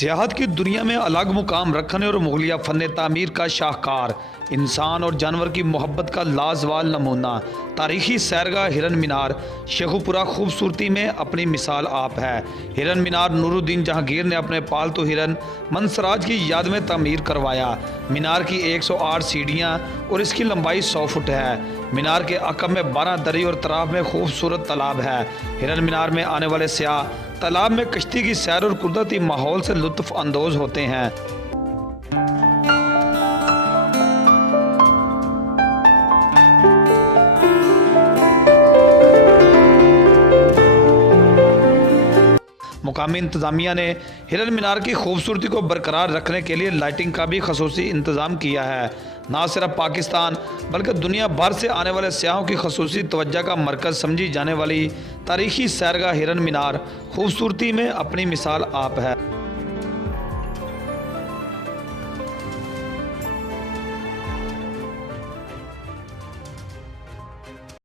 सियाहत की दुनिया में अलग मुकाम रखने और मुगलिया फ़न तामीर का शाहकार, इंसान और जानवर की मोहब्बत का लाजवाल नमूना, तारीखी सैरगाह हिरन मीनार शेखुपुरा खूबसूरती में अपनी मिसाल आप है। हिरन मीनार नूरुद्दीन जहांगीर ने अपने पालतू हिरन मनसराज की याद में तामीर करवाया। मीनार की 108 सीढ़ियाँ और इसकी लंबाई 100 फुट है। मीनार के अकब में 12 दरी और तराफ में खूबसूरत तालाब है। हिरन मीनार में आने वाले सयाह तालाब में कश्ती की सैर और कुदरती माहौल से लुत्फ़ अंदोज होते हैं। मुकामी इंतज़ामिया ने हिरन मीनार की खूबसूरती को बरकरार रखने के लिए लाइटिंग का भी खसूसी इंतज़ाम किया है। ना सिर्फ पाकिस्तान बल्कि दुनिया भर से आने वाले सयाहों की खसूसी तवज्जो का मरकज़ समझी जाने वाली तारीखी सैरगाह हिरन मीनार खूबसूरती में अपनी मिसाल आप है।